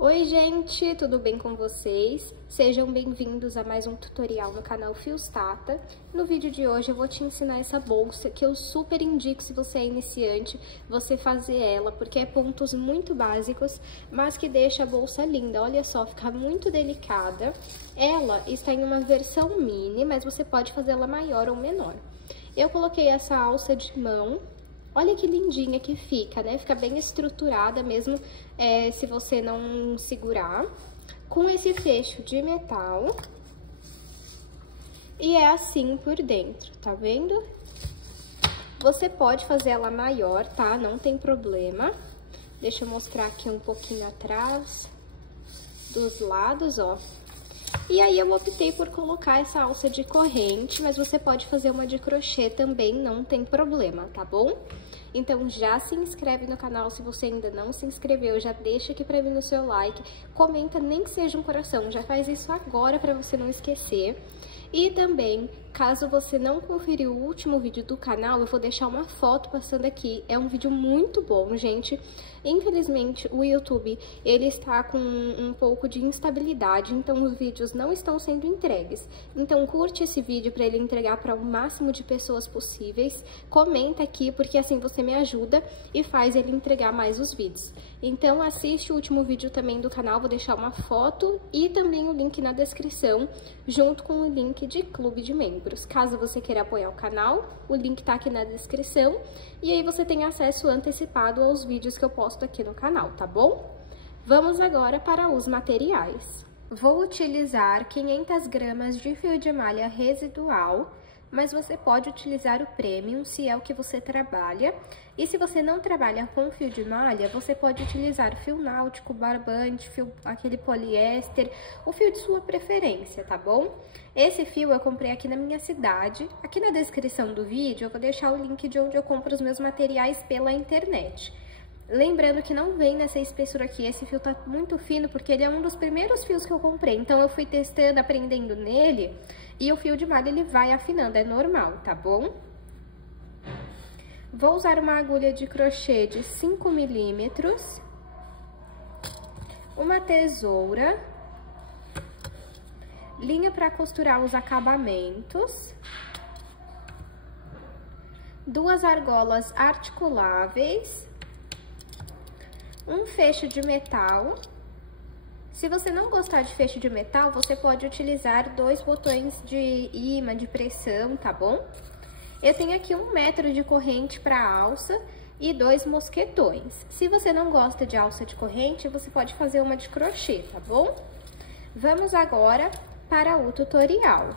Oi gente, tudo bem com vocês? Sejam bem-vindos a mais um tutorial no canal Fios Tata. No vídeo de hoje eu vou te ensinar essa bolsa que eu super indico se você é iniciante, você fazer ela, porque é pontos muito básicos, mas que deixa a bolsa linda. Olha só, fica muito delicada. Ela está em uma versão mini, mas você pode fazer ela maior ou menor. Eu coloquei essa alça de mão. Olha que lindinha que fica, né? Fica bem estruturada mesmo se você não segurar. Com esse fecho de metal. E é assim por dentro, tá vendo? Você pode fazer ela maior, tá? Não tem problema. Deixa eu mostrar aqui um pouquinho atrás, dos lados, ó. E aí eu optei por colocar essa alça de corrente, mas você pode fazer uma de crochê também, não tem problema, tá bom? Então já se inscreve no canal se você ainda não se inscreveu, já deixa aqui pra mim o seu like, comenta nem que seja um coração, já faz isso agora pra você não esquecer. E também, caso você não conferiu o último vídeo do canal, eu vou deixar uma foto passando aqui. É um vídeo muito bom, gente. Infelizmente, o YouTube, ele está com um pouco de instabilidade, então os vídeos não estão sendo entregues. Então, curte esse vídeo para ele entregar para o máximo de pessoas possíveis. Comenta aqui, porque assim você me ajuda e faz ele entregar mais os vídeos. Então, assiste o último vídeo também do canal, vou deixar uma foto e também o link na descrição, junto com o link de clube de membros. Caso você queira apoiar o canal, o link tá aqui na descrição e aí você tem acesso antecipado aos vídeos que eu posto aqui no canal, tá bom? Vamos agora para os materiais. Vou utilizar 500 gramas de fio de malha residual, mas você pode utilizar o premium se é o que você trabalha. E se você não trabalha com fio de malha, você pode utilizar fio náutico, barbante, fio, aquele poliéster, o fio de sua preferência, tá bom? Esse fio eu comprei aqui na minha cidade. Aqui na descrição do vídeo eu vou deixar o link de onde eu compro os meus materiais pela internet. Lembrando que não vem nessa espessura aqui, esse fio tá muito fino porque ele é um dos primeiros fios que eu comprei. Então eu fui testando, aprendendo nele e o fio de malha ele vai afinando, é normal, tá bom? Vou usar uma agulha de crochê de 5 milímetros, uma tesoura, linha para costurar os acabamentos, 2 argolas articuláveis, um fecho de metal. Se você não gostar de fecho de metal, você pode utilizar 2 botões de ímã, de pressão, tá bom? Eu tenho aqui 1 metro de corrente para alça e 2 mosquetões. Se você não gosta de alça de corrente, você pode fazer uma de crochê, tá bom? Vamos agora para o tutorial.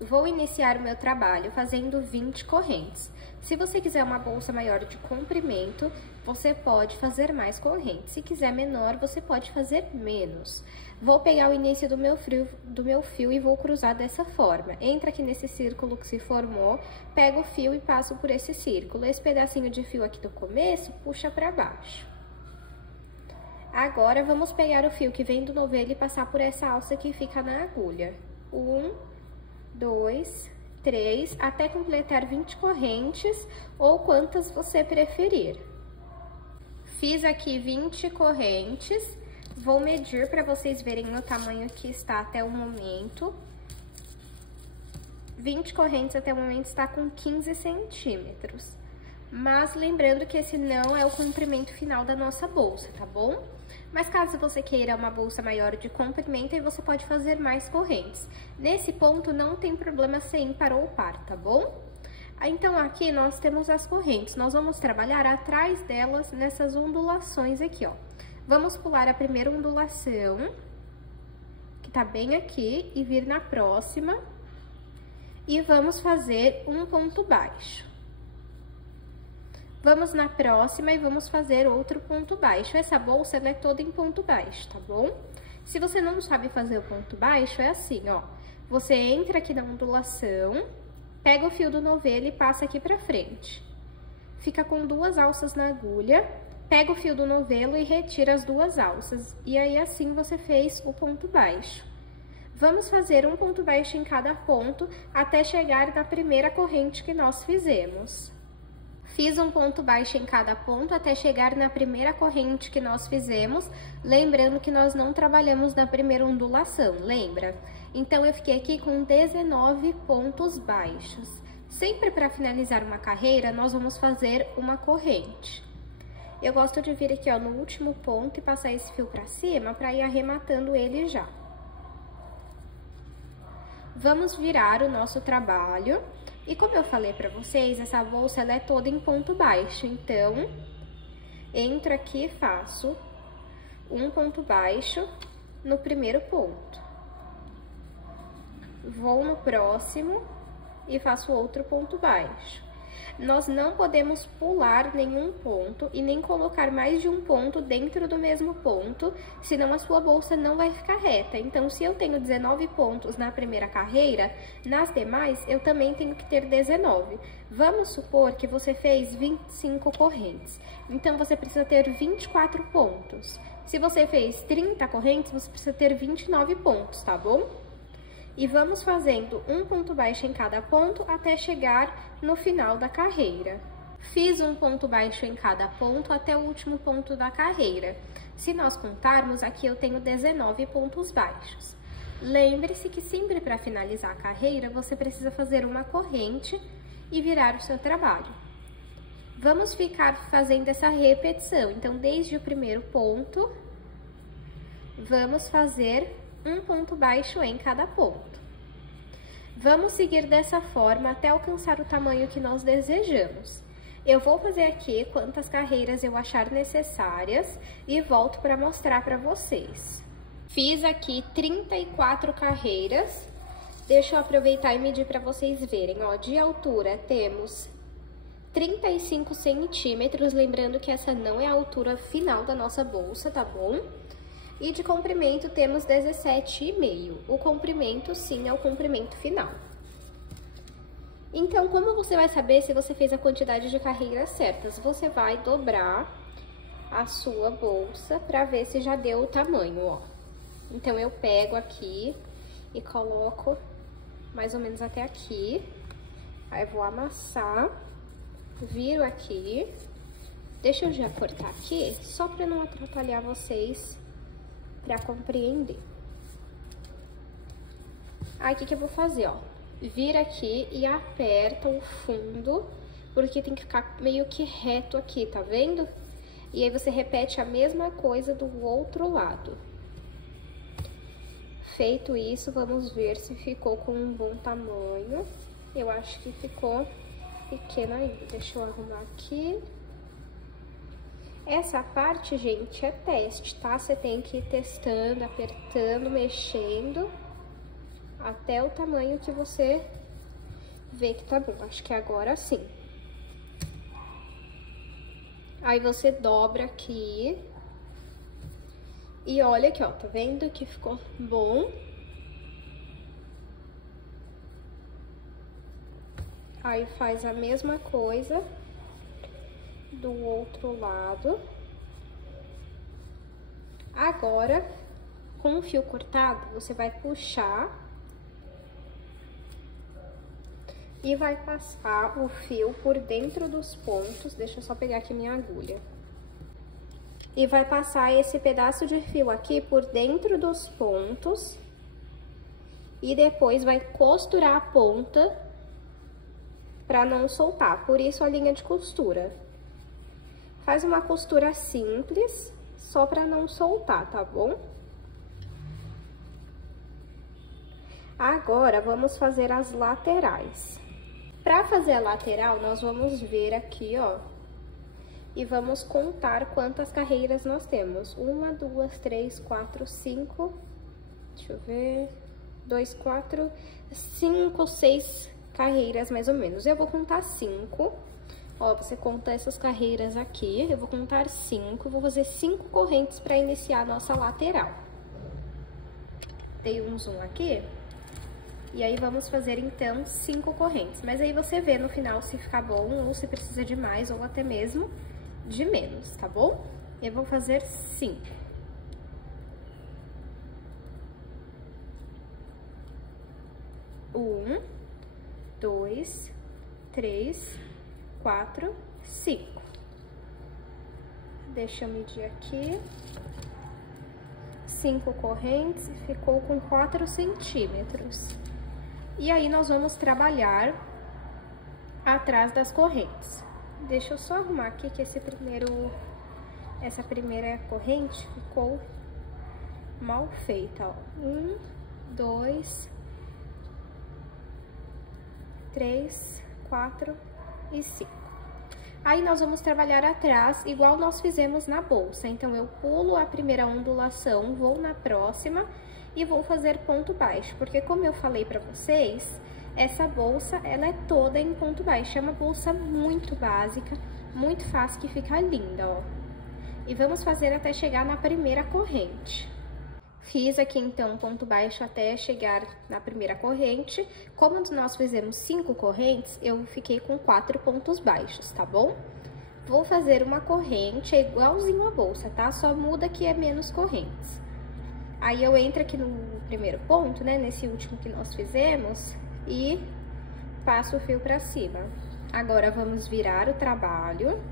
Vou iniciar o meu trabalho fazendo 20 correntes. Se você quiser uma bolsa maior de comprimento, você pode fazer mais correntes. Se quiser menor, você pode fazer menos. Vou pegar o início do meu fio e vou cruzar dessa forma. Entra aqui nesse círculo que se formou, pega o fio e passo por esse círculo. Esse pedacinho de fio aqui do começo, puxa para baixo. Agora, vamos pegar o fio que vem do novelo e passar por essa alça que fica na agulha. 1, 2, 3, até completar 20 correntes ou quantas você preferir. Fiz aqui 20 correntes, vou medir para vocês verem o tamanho que está até o momento. 20 correntes até o momento está com 15 centímetros. Mas lembrando que esse não é o comprimento final da nossa bolsa, tá bom? Mas caso você queira uma bolsa maior de comprimento, aí você pode fazer mais correntes. Nesse ponto não tem problema ser ímpar ou par, tá bom? Então aqui nós temos as correntes, nós vamos trabalhar atrás delas nessas ondulações aqui, ó. Vamos pular a primeira ondulação, que tá bem aqui, e vir na próxima. E vamos fazer um ponto baixo. Vamos na próxima e vamos fazer outro ponto baixo. Essa bolsa, ela é toda em ponto baixo, tá bom? Se você não sabe fazer o ponto baixo, é assim, ó. Você entra aqui na ondulação, pega o fio do novelo e passa aqui pra frente. Fica com 2 alças na agulha, pega o fio do novelo e retira as 2 alças. E aí, assim, você fez o ponto baixo. Vamos fazer um ponto baixo em cada ponto até chegar na primeira corrente que nós fizemos. Fiz um ponto baixo em cada ponto até chegar na primeira corrente que nós fizemos, lembrando que nós não trabalhamos na primeira ondulação, lembra? Então, eu fiquei aqui com 19 pontos baixos. Sempre para finalizar uma carreira, nós vamos fazer uma corrente. Eu gosto de vir aqui, ó, no último ponto e passar esse fio para cima para ir arrematando ele já. Vamos virar o nosso trabalho. E como eu falei pra vocês, essa bolsa ela é toda em ponto baixo, então, entro aqui e faço um ponto baixo no primeiro ponto. Vou no próximo e faço outro ponto baixo. Nós não podemos pular nenhum ponto e nem colocar mais de um ponto dentro do mesmo ponto, senão a sua bolsa não vai ficar reta. Então, se eu tenho 19 pontos na primeira carreira, nas demais eu também tenho que ter 19. Vamos supor que você fez 25 correntes, então você precisa ter 24 pontos. Se você fez 30 correntes, você precisa ter 29 pontos, tá bom? E vamos fazendo um ponto baixo em cada ponto até chegar no final da carreira. Fiz um ponto baixo em cada ponto até o último ponto da carreira. Se nós contarmos, aqui eu tenho 19 pontos baixos. Lembre-se que sempre para finalizar a carreira, você precisa fazer uma corrente e virar o seu trabalho. Vamos ficar fazendo essa repetição. Então, desde o primeiro ponto, vamos fazer um ponto baixo em cada ponto. Vamos seguir dessa forma até alcançar o tamanho que nós desejamos. Eu vou fazer aqui quantas carreiras eu achar necessárias e volto para mostrar para vocês. Fiz aqui 34 carreiras. Deixa eu aproveitar e medir para vocês verem. Ó, de altura temos 35 centímetros, lembrando que essa não é a altura final da nossa bolsa, tá bom? E de comprimento temos 17,5. O comprimento, sim, é o comprimento final. Então, como você vai saber se você fez a quantidade de carreiras certas? Você vai dobrar a sua bolsa para ver se já deu o tamanho, ó. Então, eu pego aqui e coloco mais ou menos até aqui. Aí, vou amassar, viro aqui. Deixa eu já cortar aqui, só para não atrapalhar vocês para compreender. Aí, o que eu vou fazer, ó? Vira aqui e aperta o fundo, porque tem que ficar meio que reto aqui, tá vendo? E aí, você repete a mesma coisa do outro lado. Feito isso, vamos ver se ficou com um bom tamanho. Eu acho que ficou pequeno ainda. Deixa eu arrumar aqui. Essa parte, gente, é teste, tá? Você tem que ir testando, apertando, mexendo, até o tamanho que você vê que tá bom. Acho que agora sim. Aí, você dobra aqui. E olha aqui, ó, tá vendo que ficou bom? Aí, faz a mesma coisa do outro lado. Agora, com o fio cortado, você vai puxar e vai passar o fio por dentro dos pontos. Deixa eu só pegar aqui minha agulha. E vai passar esse pedaço de fio aqui por dentro dos pontos. E depois vai costurar a ponta para não soltar. Por isso a linha de costura. Faz uma costura simples, só para não soltar, tá bom? Agora, vamos fazer as laterais. Para fazer a lateral, nós vamos ver aqui, ó, e vamos contar quantas carreiras nós temos. 1, 2, 3, 4, 5, deixa eu ver, 2, 4, 5, 6 carreiras mais ou menos. Eu vou contar 5. Ó, você conta essas carreiras aqui, eu vou contar 5, vou fazer 5 correntes para iniciar a nossa lateral. Dei um zoom aqui, e aí vamos fazer então 5 correntes. Mas aí você vê no final se ficar bom, ou se precisa de mais, ou até mesmo de menos, tá bom? Eu vou fazer 5. Um, 2, 3, 4, 5. Deixa eu medir aqui. 5 correntes e ficou com 4 centímetros. E aí, nós vamos trabalhar atrás das correntes. Deixa eu só arrumar aqui que essa primeira corrente ficou mal feita, ó. 1, 2, 3, 4 e 5. Aí, nós vamos trabalhar atrás, igual nós fizemos na bolsa. Então, eu pulo a primeira ondulação, vou na próxima e vou fazer ponto baixo. Porque, como eu falei pra vocês, essa bolsa, ela é toda em ponto baixo. É uma bolsa muito básica, muito fácil, que fica linda, ó. E vamos fazer até chegar na primeira corrente. Fiz aqui, então, ponto baixo até chegar na primeira corrente. Como nós fizemos 5 correntes, eu fiquei com 4 pontos baixos, tá bom? Vou fazer uma corrente, é igualzinho a bolsa, tá? Só muda que é menos correntes. Aí, eu entro aqui no primeiro ponto, né? Nesse último que nós fizemos, e passo o fio pra cima. Agora, vamos virar o trabalho.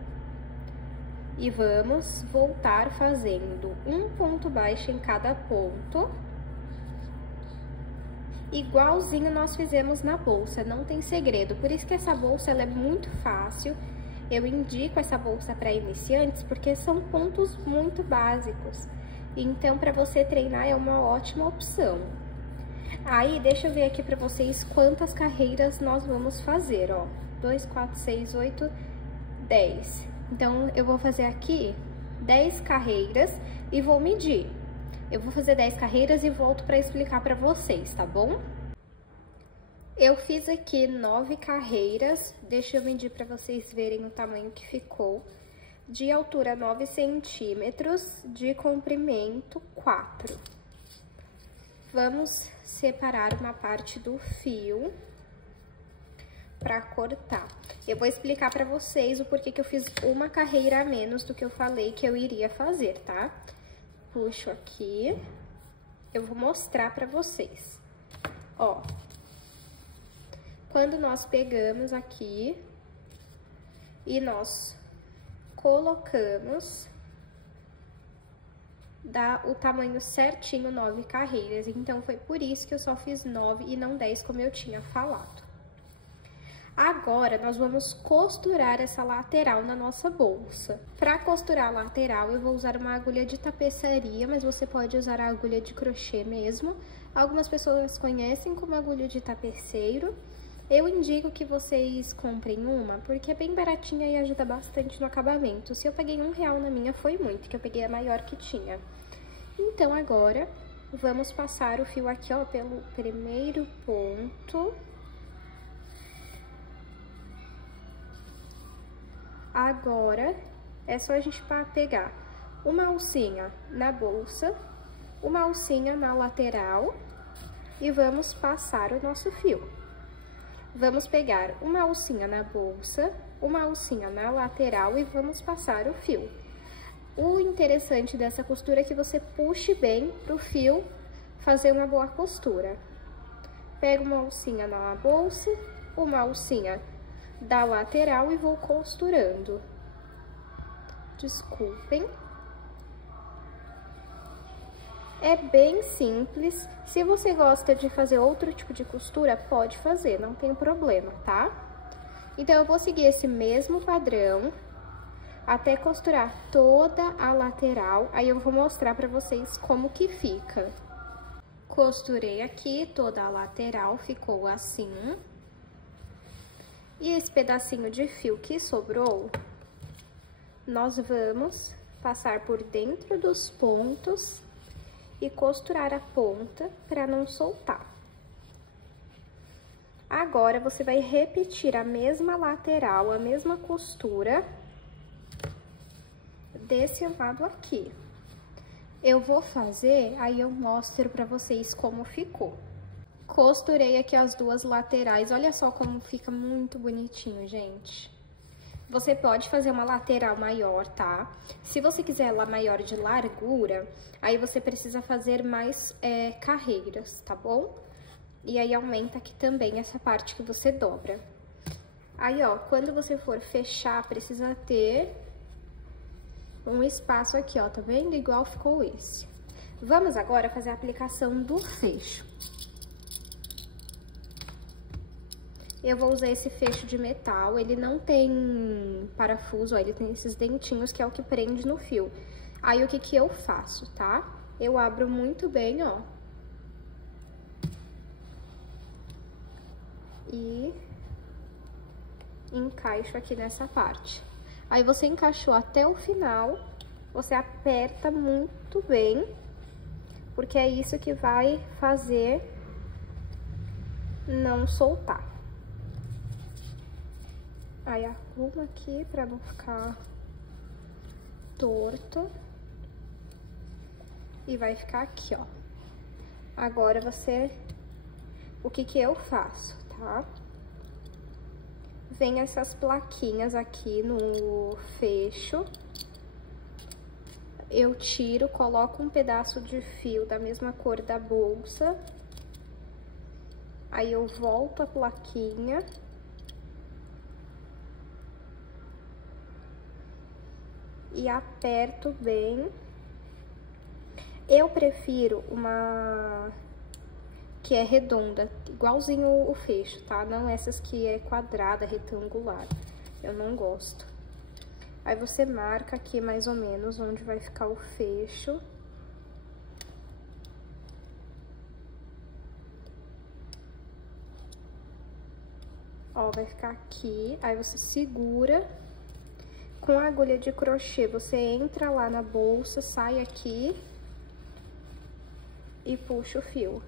E vamos voltar fazendo um ponto baixo em cada ponto, igualzinho nós fizemos na bolsa, não tem segredo. Por isso que essa bolsa, ela é muito fácil. Eu indico essa bolsa para iniciantes, porque são pontos muito básicos. Então, para você treinar, é uma ótima opção. Aí, deixa eu ver aqui para vocês quantas carreiras nós vamos fazer, ó. 2, 4, 6, 8, 10. Então, eu vou fazer aqui 10 carreiras e vou medir. Eu vou fazer 10 carreiras e volto para explicar para vocês, tá bom? Eu fiz aqui 9 carreiras, deixa eu medir para vocês verem o tamanho que ficou. De altura 9 centímetros, de comprimento 4. Vamos separar uma parte do fio para cortar. Eu vou explicar para vocês o porquê que eu fiz uma carreira a menos do que eu falei que eu iria fazer, tá? Puxo aqui, eu vou mostrar para vocês. Ó, quando nós pegamos aqui e nós colocamos, dá o tamanho certinho 9 carreiras. Então, foi por isso que eu só fiz 9 e não 10, como eu tinha falado. Agora, nós vamos costurar essa lateral na nossa bolsa. Para costurar a lateral, eu vou usar uma agulha de tapeçaria, mas você pode usar a agulha de crochê mesmo. Algumas pessoas conhecem como agulha de tapeceiro. Eu indico que vocês comprem uma, porque é bem baratinha e ajuda bastante no acabamento. Se eu peguei R$1 na minha, foi muito, que eu peguei a maior que tinha. Então, agora, vamos passar o fio aqui, ó, pelo primeiro ponto. Agora, é só a gente pegar uma alcinha na bolsa, uma alcinha na lateral e vamos passar o nosso fio. Vamos pegar uma alcinha na bolsa, uma alcinha na lateral e vamos passar o fio. O interessante dessa costura é que você puxe bem pro fio fazer uma boa costura. Pego uma alcinha na bolsa, uma alcinha da lateral e vou costurando. Desculpem. É bem simples. Se você gosta de fazer outro tipo de costura, pode fazer, não tem problema, tá? Então, eu vou seguir esse mesmo padrão até costurar toda a lateral. Aí, eu vou mostrar pra vocês como que fica. Costurei aqui toda a lateral, ficou assim. E esse pedacinho de fio que sobrou, nós vamos passar por dentro dos pontos e costurar a ponta para não soltar. Agora, você vai repetir a mesma lateral, a mesma costura desse lado aqui. Eu vou fazer, aí eu mostro pra vocês como ficou. Costurei aqui as duas laterais, olha só como fica muito bonitinho, gente. Você pode fazer uma lateral maior, tá? Se você quiser ela maior de largura, aí você precisa fazer mais carreiras, tá bom? E aí, aumenta aqui também essa parte que você dobra. Aí, ó, quando você for fechar, precisa ter um espaço aqui, ó, tá vendo? Igual ficou esse. Vamos agora fazer a aplicação do fecho. Eu vou usar esse fecho de metal, ele não tem parafuso, ó, ele tem esses dentinhos que é o que prende no fio. Aí, o que que eu faço, tá? Eu abro muito bem, ó. E encaixo aqui nessa parte. Aí, você encaixou até o final, você aperta muito bem, porque é isso que vai fazer não soltar. Aí, arruma aqui pra não ficar torto. E vai ficar aqui, ó. Agora, o que que eu faço, tá? Vem essas plaquinhas aqui no fecho. Eu tiro, coloco um pedaço de fio da mesma cor da bolsa. Aí, eu volto a plaquinha. E aperto bem. Eu prefiro uma que é redonda, igualzinho o fecho, tá? Não essas que é quadrada, retangular. Eu não gosto. Aí, você marca aqui mais ou menos onde vai ficar o fecho. Ó, vai ficar aqui. Aí, você segura. Com a agulha de crochê, você entra lá na bolsa, sai aqui e puxa o fio.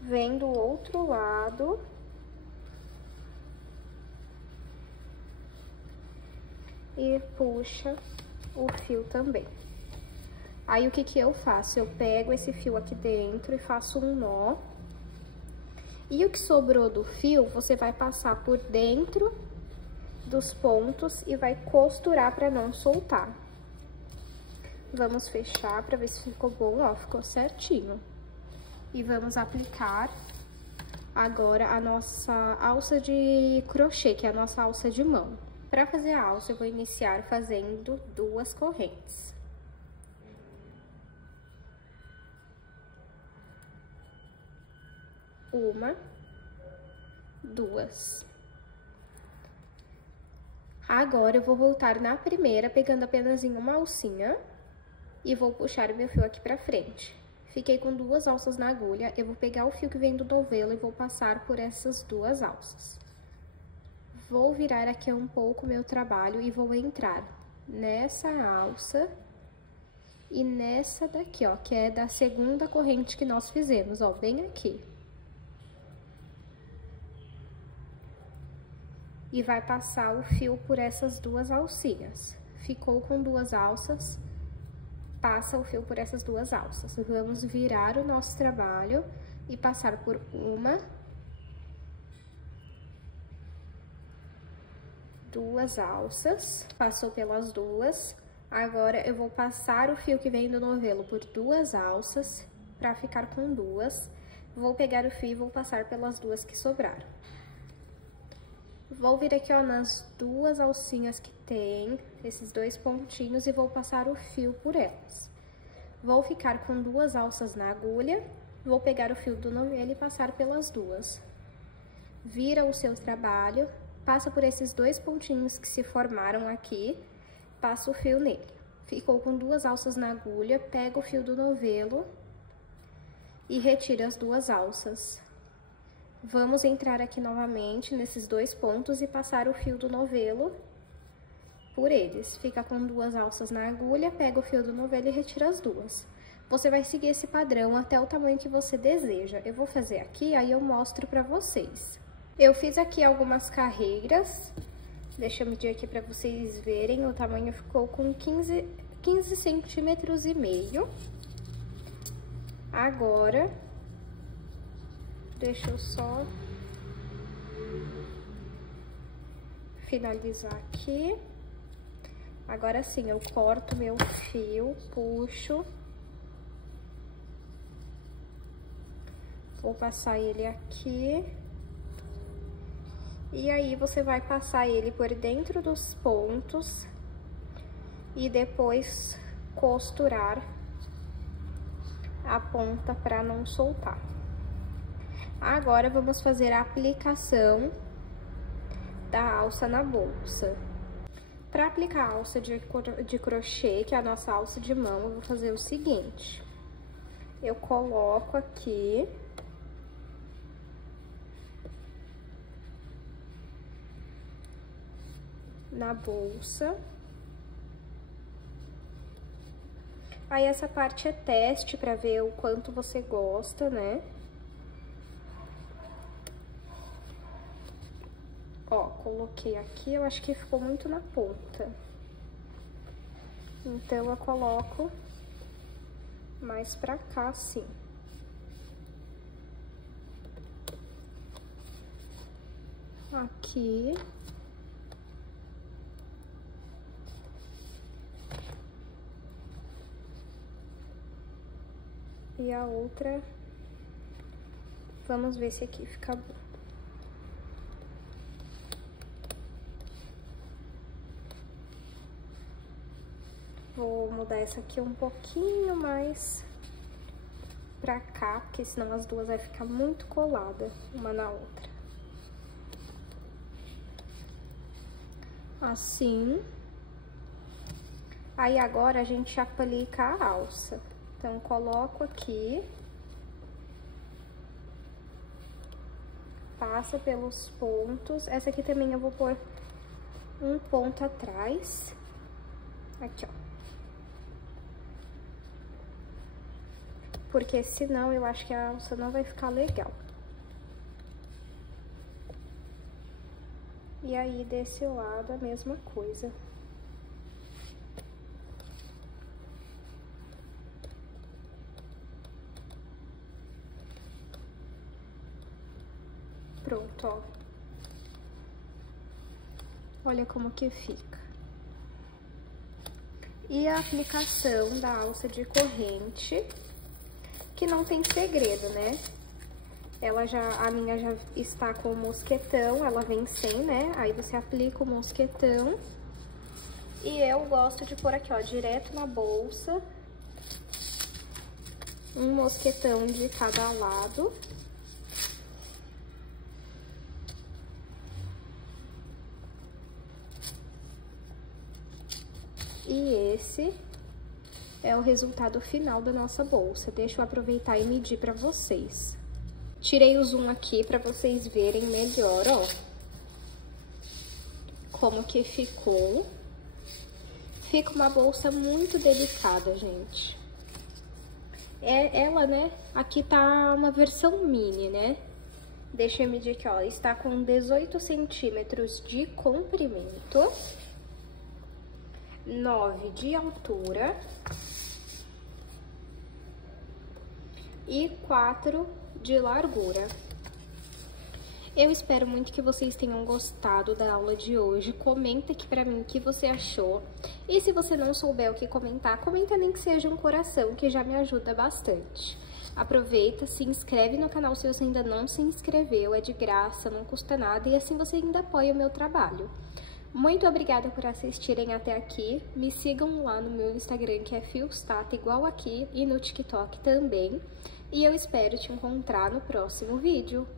Vem do outro lado. E puxa o fio também. Aí, o que que eu faço? Eu pego esse fio aqui dentro e faço um nó. E o que sobrou do fio, você vai passar por dentro dos pontos e vai costurar para não soltar. Vamos fechar para ver se ficou bom, ó, ficou certinho. E vamos aplicar agora a nossa alça de crochê, que é a nossa alça de mão. Para fazer a alça, eu vou iniciar fazendo 2 correntes. Uma, 2. Agora, eu vou voltar na primeira, pegando apenas em uma alcinha, e vou puxar o meu fio aqui pra frente. Fiquei com 2 alças na agulha, eu vou pegar o fio que vem do novelo e vou passar por essas 2 alças. Vou virar aqui um pouco o meu trabalho e vou entrar nessa alça e nessa daqui, ó, que é da segunda corrente que nós fizemos, ó, bem aqui. E vai passar o fio por essas 2 alcinhas. Ficou com 2 alças, passa o fio por essas 2 alças. Vamos virar o nosso trabalho e passar por uma, 2 alças, passou pelas 2. Agora, eu vou passar o fio que vem do novelo por 2 alças, pra ficar com 2. Vou pegar o fio e vou passar pelas 2 que sobraram. Vou vir aqui, ó, nas 2 alcinhas que tem, esses 2 pontinhos, e vou passar o fio por elas. Vou ficar com 2 alças na agulha, vou pegar o fio do novelo e passar pelas 2. Vira o seu trabalho, passa por esses 2 pontinhos que se formaram aqui, passa o fio nele. Ficou com 2 alças na agulha, pega o fio do novelo e retira as 2 alças. Vamos entrar aqui novamente nesses 2 pontos e passar o fio do novelo por eles. Fica com 2 alças na agulha, pega o fio do novelo e retira as 2. Você vai seguir esse padrão até o tamanho que você deseja. Eu vou fazer aqui, aí eu mostro pra vocês. Eu fiz aqui algumas carreiras. Deixa eu medir aqui pra vocês verem. O tamanho ficou com 15 centímetros e meio. Agora, deixa eu só finalizar aqui. Agora sim, eu corto meu fio, puxo. Vou passar ele aqui E aí, você vai passar ele por dentro dos pontos e depois costurar a ponta para não soltar. Agora, vamos fazer a aplicação da alça na bolsa. Para aplicar a alça de crochê, que é a nossa alça de mão, eu vou fazer o seguinte. Eu coloco aqui na bolsa. Aí, essa parte é teste para ver o quanto você gosta, né? Ó, coloquei aqui, eu acho que ficou muito na ponta. Então, eu coloco mais pra cá, assim. Aqui. E a outra, vamos ver se aqui fica bom. Vou mudar essa aqui um pouquinho mais pra cá, porque senão as duas vai ficar muito colada uma na outra. Assim. Aí, agora, a gente aplica a alça. Então, coloco aqui. Passa pelos pontos. Essa aqui também eu vou pôr um ponto atrás. Aqui, ó. Porque senão eu acho que a alça não vai ficar legal. E aí, desse lado, a mesma coisa. Pronto, ó. Olha como que fica. E a aplicação da alça de corrente, que não tem segredo, né? A minha já está com o mosquetão, ela vem sem, né? Aí você aplica o mosquetão. E eu gosto de pôr aqui, ó, direto na bolsa. Um mosquetão de cada lado. E esse é o resultado final da nossa bolsa. Deixa eu aproveitar e medir pra vocês. Tirei o zoom aqui pra vocês verem melhor, ó. Como que ficou. Fica uma bolsa muito delicada, gente. Ela, né, aqui tá uma versão mini, né? Deixa eu medir aqui, ó. Está com 18 centímetros de comprimento. 9 de altura e 4 de largura. Eu espero muito que vocês tenham gostado da aula de hoje. Comenta aqui pra mim o que você achou. E se você não souber o que comentar, comenta nem que seja um coração, que já me ajuda bastante. Aproveita, se inscreve no canal se você ainda não se inscreveu, é de graça, não custa nada e assim você ainda apoia o meu trabalho. Muito obrigada por assistirem até aqui. Me sigam lá no meu Instagram, que é Fiostata, igual aqui, e no TikTok também. E eu espero te encontrar no próximo vídeo.